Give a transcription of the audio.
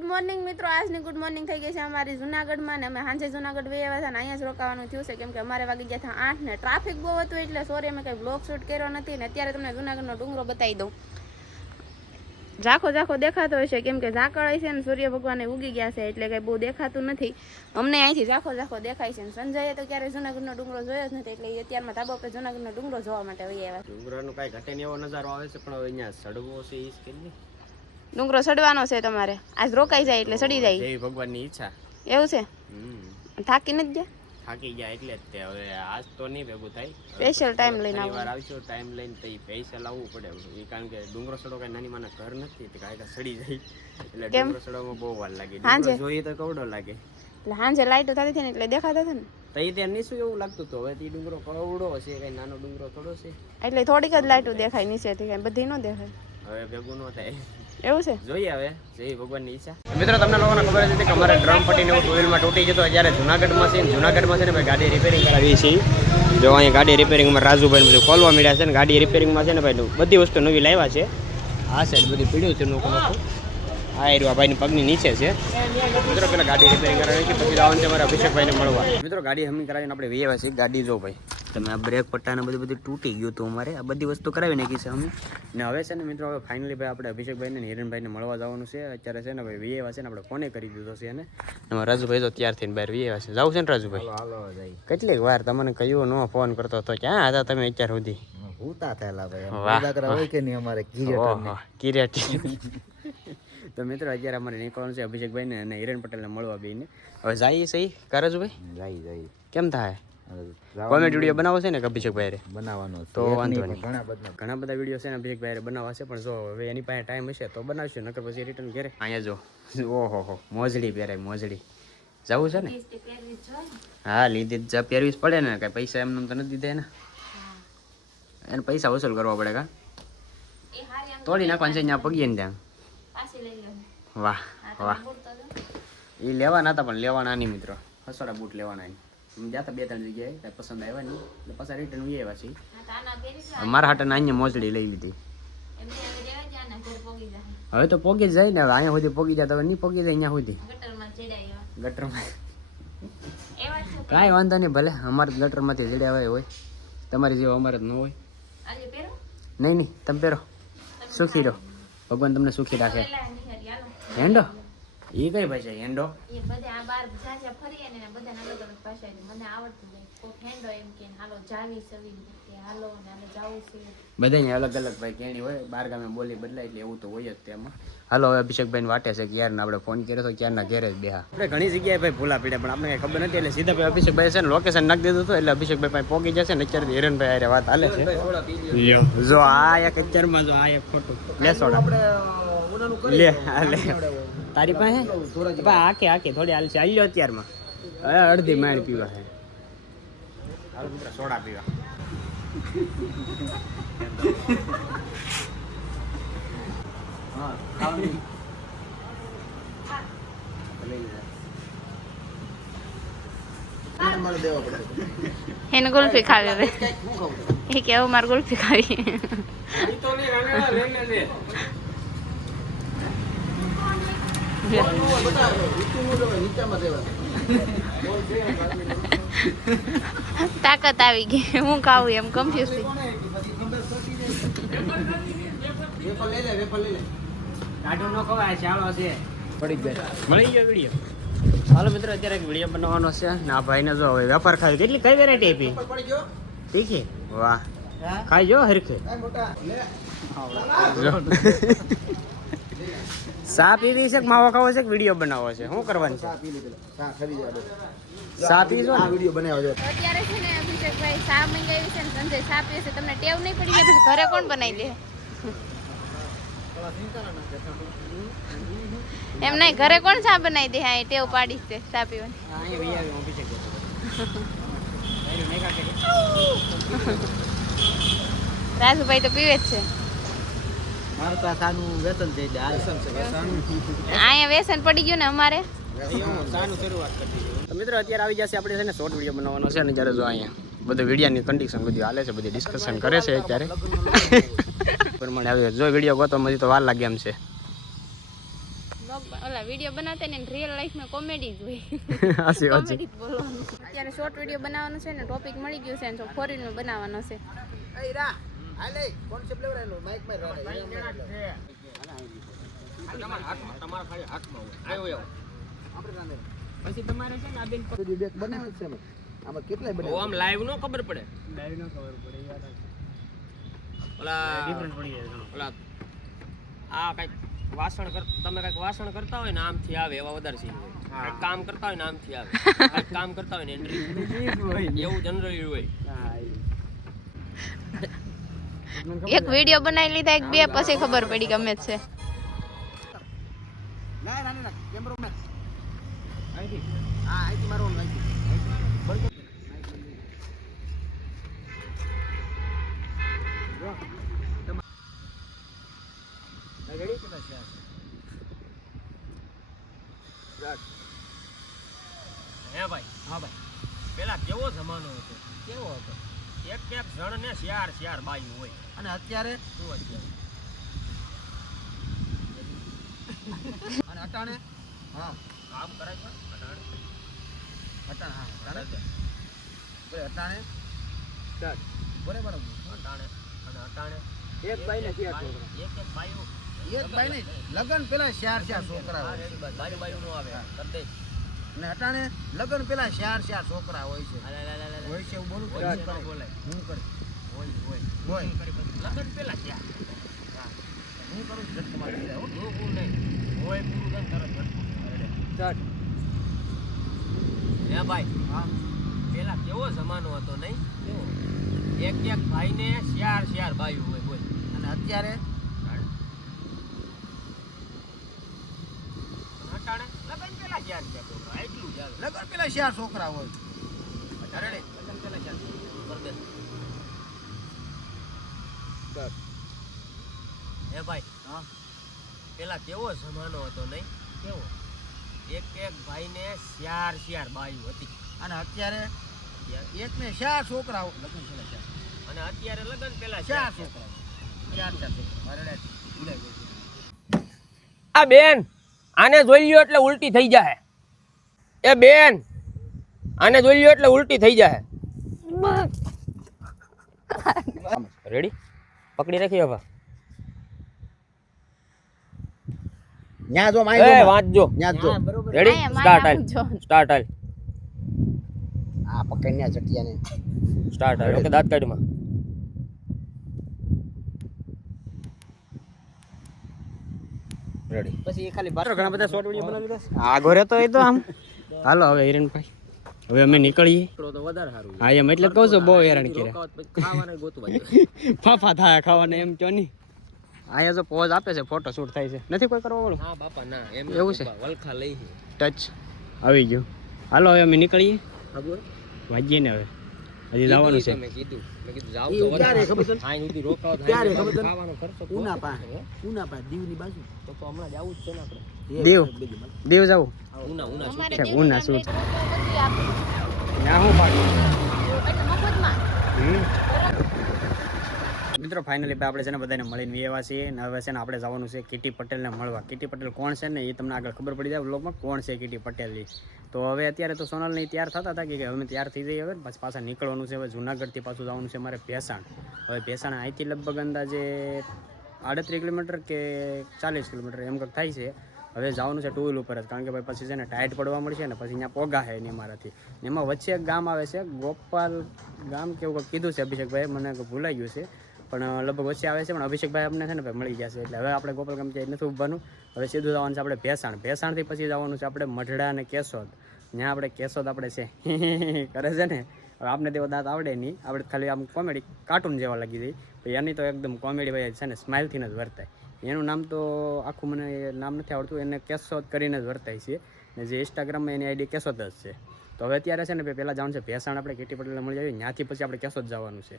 Good morning મિત્રો. આજની good morning થઈ ગઈ છે અમારી જુનાગઢમાં ને અમે સાંજે જુનાગઢ વહી આવ્યા હતા ને અહીંયા જ રોકાવાનું થયું છે કેમ કે અમારે વાગી ગયા હતા 8 ને ટ્રાફિક બહુ હતું એટલે સોરી અમે કંઈ બ્લોગ શૂટ કર્યો નથી ને અત્યારે તમને જુનાગઢનો ડુંગરો બતાવી દઉં. ઝાખો ઝાખો દેખાતો હશે કેમ કે ઝાકળ છે ને સૂર્ય ભગવાન ઉગી ગયા છે એટલે કંઈ બહુ દેખાતું નથી. અમને અહીંથી ઝાખો ઝાખો દેખાય છે ને સંજયે તો ક્યારેય જુનાગઢનો ડુંગરો જોયો જ નથી એટલે અત્યારમાં ધાબા પર જુનાગઢનો ડુંગરો જોવા માટે વહી આવ્યા. ડુંગરાનો કાંઈ ઘટે એવો નજારો આવે છે પણ હવે અહીંયા સડવો છે એ કે ડુંગરો ચડવાનો છે તમારે આજ રોકાઈ જાય એટલે ચડી જાય જય ભગવાનની ઈચ્છા. એવું છે? થાકી નથી ગયા? થાકી ગયા એટલે જ તે હવે આજ તો નહીં ભેગું થાય. સ્પેશિયલ ટાઈમ લઈને આવશું ટાઈમ લઈને તો પૈસા લાવવું પડે એ કારણ કે ડુંગરો ચડો કઈ નાની માના ઘર નથી કાંઈ સડી જાય એટલે ડુંગરો ચડવામાં બહુ વાર લાગે. જોઈએ તો કવડો લાગે એટલે હાંજે લાઈટો થતી હતી ને એટલે દેખાતા હતા ને તો એ ત્યાં નીચું એવું લાગતું હતું. હવે તે ડુંગરો કવડો હશે કઈ નાનો ડુંગરો થોડો છે એટલે થોડીક જ લાઈટો દેખાય નીચેથી કઈ બધી ન દેખાય. હવે ભેગું ન થાય એવું છે? જોઈએ હવે જય ભગવાનની ઈચ્છા. મિત્રો તમને લોકોને ખબર હતી કે અમારે ડ્રમ પટ્ટીને એવું ટુવીલમાં તૂટી જતો જ્યારે જુનાગઢમાં છે ને ભાઈ ગાડી રિપેરિંગ કરાવી છે. જો અહીંયા ગાડી રિપેરિંગમાં રાજુભાઈ બધું ખોલવા મળ્યા છે ને ગાડી રિપેરિંગમાં છે ને ભાઈ બધી વસ્તુ નવી લાવ્યા છે. આ સાઈડ બધી પીડ્યું છે નોખું આ એરિયા ભાઈની પગની નીચે છે. મિત્રો પેલા ગાડી રિપેરિંગ કરાવી છે પછી જવાનું છે અમારે અભિષેકભાઈને મળવા. મિત્રો ગાડી હમી કરાવીને આપણે વીએ છીએ. ગાડી જો ભાઈ તમે આ બ્રેક પટ્ટાને બધું તૂટી ગયું હતું અમારે આ બધી વસ્તુ કરાવી નાખી છે અમે ને હવે છે ને મિત્રો હવે ફાઇનલી ભાઈ આપણે અભિષેકભાઈને હિરણભાઈને મળવા જવાનું છે. અત્યારે છે ને ભાઈ વીએ છે ને આપણે ફોને કરી દીધો છે અને એમાં રાજુભાઈ તો ત્યાર થઈને બહાર વીએ છે. જવું છે ને રાજુભાઈ? હાલો જાય. કેટલીક વાર તમને કહ્યું ન ફોન કરતો હતો ક્યાં હતા તમે અત્યાર સુધી? ભૂતા થયેલા ભાઈ. તો મિત્રો અત્યારે અમારે નીકળવાનું છે અભિષેકભાઈને અને હિરેન પટેલને મળવા બેને. હવે જઈએ સહી કારજભાઈ? જાય કેમ થાય? કોમેડી વિડીયો બનાવો છે ને અભિષેકભાઈ બનાવવાનો તો વાંધો નહીં. ઘણા બધા વિડીયો છે ને અભિષેકભાઈ બનાવવા છે પણ જો હવે એની પાસે ટાઈમ હશે તો બનાવશું નકર પછી રિટર્ન ઘરે. અહીંયા જો ઓહો મોજડી પહેરાય મોજડી. જવું છે ને? હા લીધી જ પહેરવી જ પડે ને કઈ પૈસા એમને તો નથી દીધા એને પૈસા વસૂલ કરવા પડે કા તોડી નાખવાનું છે ત્યાં પગીએ ને ત્યાં. વાહ વાહ એ લેવાના હતા પણ લેવાના નહીં મિત્રો. હસોડા બૂટ લેવાના જાતા 2-3 જગ્યાએ કઈ પસંદ આવ્યા નહીં એટલે પાછા રિટર્ન આવ્યા છીએ. મારા હાટને અહીંયા મોજડી લઈ લીધી. હવે તો પોગી જ જાય ને હવે અહીંયા સુધી પોગી જાય તો નહીં પોગી જાય અહીંયા સુધી ગટરમાં. કાંઈ વાંધો નહીં ભલે અમારે ગટરમાંથી જડ્યા હોય તમારી જેવો અમારે જ ન હોય. નહીં તમે પહેરો સુખી રહો ભગવાન તમને સુખી રાખે. હેન્ડો એ કઈ ભાષા હેન્ડો? બધા અલગ અલગ ભાઈ કેણી હોય બાર ગામે બોલી બદલાય એટલે એવું તો હોય જ તેમાં. હાલો હવે અભિષેકભાઈ વાટે છે કે યાર આપણે ફોન કર્યો તો ક્યારના ઘેરે જ બેહા. આપણે ઘણી જગ્યાએ ભાઈ ભૂલા પડ્યા પણ આપણે કઈ ખબર નથી એટલે સીધા ભાઈ અભિષેકભાઈ છે ને લોકેશન નાખી દીધું હતું એટલે અભિષેકભાઈ પાસે પહોંચી જશે ને અત્યારે હિરણભાઈ આરે વાત હાલે છે. જો આ એક અત્યારમાં જો આ એક ફોટો લે સોડા લે લે તારી પાસે આખી આખી થોડી હાલ છે હાલ્યો અત્યારમાં હવે અડધી માણ પીવા છે સોડા પીવા. એને ગુલ્ફી ખાવી હવે એ કેવું મારે ગુલ્ફી ખાવી. તાકાત આવી ગઈ હું ખાવું એમ કન્ફ્યુઝ થઈ. મળી ગયો વિડીયો. હાલો મિત્રો અત્યારે એક વિડીયો બનાવવાનો છે ના ભાઈને જો હવે વેપાર ખાવી કેટલી કઈ વેરાયટી આપી તીખી? વાહ ખાઈ જો હરખે. સા પીવી છે માવો ખાવો છે વિડીયો બનાવવો છે શું કરવાનું છે? સા પીજો ને વિડીયો બનાવ્યો છે. અત્યારે છે ને અભિષેકભાઈ સા મંગાવી છે ને સંજય સા પીવે છે. તમને ટેવ નહીં પડી જાય પછી ઘરે કોણ બનાવી દે? એમ નહીં ઘરે કોણ ચા બનાવી દે? હા ટેવ પાડી છે ચા પીવાની. રાજુભાઈ તો પીવે જ છે. અહીંયા વ્યસન પડી ગયું ને અમારે. તો મિત્રો અત્યારે આવી જશે આપણે છે ને શોર્ટ વિડીયો બનાવવાનો છે ને જ્યારે જો અહીંયા બધું વિડીયોની કન્ડિશન બધી હાલે છે બધી ડિસ્કશન કરે છે અત્યારે પ્રમાણે આવી જો વિડીયો ગોતો મજી તો વાર લાગે એમ છે. ઓલા વિડીયો બનાવતા ને રિયલ લાઈફમાં કોમેડી જ હોય. હાસી વાત છે. કોમેડી જ બોલવાનું. અત્યારે શોર્ટ વિડીયો બનાવવાનું છે ને ટોપિક મળી ગયું છે ને ફોર વ્હીલનું બનાવવાનો છે. પછી તમારે છે ને આ બેન બનાવે છે આમાં કેટલાય ઓ આમ લાઈવ નો ખબર પડે. ઓલા ડિફરન્ટ પડી જાય. ઓલા આ કઈક વાસણ તમે કઈક વાસણ કરતા હોય ને આમથી આવે એવા વધારે સીન હોય. કંઈક કામ કરતા હોય ને આમથી આવે. કંઈક કામ કરતા હોય ને એન્ટ્રી એવું જનરલી હોય. એક વિડીયો બનાવી લીધા એક બે પછી ખબર પડી ગમે છે. ના કેમેરો મેં હા આઈથી મારો હે ભાઈ હા ભાઈ પેલા કેવો જમાનો હતો કેવો હતો એક એક જણ ને શિયાર બાયું હોય અને અત્યારે શું અત્યારે અને અટાણે હા કામ કરે છે અટાણે અટાણે હા કરે અટાણે છે અટાણે બરાબર અટાણે અને અટાણે એક ભાઈ ને શિયાર છોકરા એક બાયું એક ભાઈ ને લગન પેલા શિયાર છોકરા હોય બાયું નો આવે કરી દે અને અટાણે લગન પેલા શિયાર છોકરા હોય છે હોય છે એવું બોલું બોલાય હું કરું હોય હોય લગન પેલા ક્યાં હું કરું ઝટકો મારી જાય હો. હું નહીં હોય પૂરું થાય તરત ઝટકો હે ભાઈ હા પેલા કેવો જમાનો હતો નહીં કેવો એક ભાઈ ને શિયાર બાયું હોય બોલ અને અત્યારે અટાણે લગન પેલા શિયાર છોકરા એટલું જ આવે લગન પેલા શિયાર છોકરા હોય અરે લગન પેલા શિયાર કર દે હે ભાઈ હા પેલા કેવો જમાનો હતો નહીં કેવો એક ભાઈ ને શિયાર બાયું હતી અને અત્યારે એક ને શિયાર છોકરા હોય લગન પેલા શિયાર અને અત્યારે લગન પેલા શિયાર છોકરા ચાર છોકરા અરે ભૂલાઈ ગયું આ બેન આને જોઈ લ્યો એટલે ઉલટી થઈ જાય એ બેન આને જોઈ લ્યો એટલે ઉલટી થઈ જાય રેડી પકડી રાખી હવે ન્યા જો એ માઈ વાંચજો ન્યા જો રેડી અહીંયા મારે સ્ટાર્ટ હાલ આ પકડ ન્યા જટિયા ને સ્ટાર્ટ હાલ ઓકે દાંત કાઢમાં રેડી પછી એ ખાલી બારો ઘણા બધા શોર્ટ વિડિયો બનાવી દીધા આગો રહેતો એ તો આમ હાલો હવે હિરેનભાઈ હવે અમે નીકળીએ તો વધારે સારું હા એમ એટલે જ કહું છું બહુ હેરાન કર્યા ખાવાને ગોતવા ફાફા થાય ખાવાને એમ કયો નહીં અહીંયા જો પોઝ આપે છે ફોટો શૂટ થાય છે નથી કોઈ કરવા વાળું હા બાપા ના એમ એવું છે વલખા લઈ ટચ આવી ગયું હાલો હવે અમે નીકળીએ ખબર વાજીએ ને હવે હજી જવાનું છે મેં કીધું જાવ તો વધારે ખબર છે આઈ સુધી રોકાવ થાય ખબર છે ખાવાનો ખર્ચો ઉના પા દીવની બાજુ તો હમણાં જ આવું જ છે ને આપણે દેવ જાવ ઉના અમારે છે, દેવનું ઉના નામ શું? લઈને બધું આપે. ત્યાં હું પાડું એટલે મફતમાં. મિત્રો ફાઇનલી આપણે છે ને બધાને મળીને એવા છીએ ને હવે છે ને આપણે જવાનું છે કીટી પટેલને મળવા. કીટી પટેલ કોણ છે ને એ તમને આગળ ખબર પડી જાય વ્લોગમાં કોણ છે કીટી પટેલ. તો હવે અત્યારે તો સોનલને તૈયાર થતા હતા કે હવે તૈયાર થઈ જઈએ હવે પછી પાછા નીકળવાનું છે. હવે જુનાગઢથી પાછું જવાનું છે મારે ભેસાણ. હવે ભેસાણ અહીંથી લગભગ અંદાજે 38 કિલોમીટર કે 40 કિલોમીટર એમ કંઈક થાય છે. હવે જવાનું છે ટુ વ્હીલ ઉપર જ, કારણ કે ભાઈ પછી છે ને ટાઈટ પડવા મળશે ને પછી અહીંયા પોગા છે ને મારાથી. એમાં વચ્ચે એક ગામ આવે છે ગોપાલ ગામ કેવું કંઈક કીધું છે અભિષેકભાઈ, મને ભૂલાઈ ગયું છે પણ લગભગ વચ્ચે આવે છે. પણ અભિષેકભાઈ અમને છે ને ભાઈ મળી ગયા છે એટલે હવે આપણે ગોપાલ ગામ ક્યાંય નથી ઉભવાનું. હવે સીધું જવાનું છે આપણે ભેસાણ. ભેસાણથી પછી જવાનું છે આપણે મઢડા અને કેશોદ. ત્યાં આપણે કેશોદ આપણે છે કરે છે ને હવે આપણે તેવો દાંત આવડે નહીં, આપણે ખાલી આમ કોમેડી કાર્ટૂન જેવા લાગી જાય. પછી એની તો એકદમ કોમેડી ભાઈ છે ને સ્માઇલથી જ વર્તાય. એનું નામ તો આખું મને નામ નથી આવડતું, એને કેશોદ કરીને જ વર્તાય છે ને જે ઇન્સ્ટાગ્રામમાં એની આઈડી કેશોદ જ છે. તો હવે અત્યારે છે ને પહેલાં જવાનું છે ભેસાણ, આપણે કીટી પટેલને મળી જઈએ, ત્યાંથી પછી આપણે કેશોદ જવાનું છે.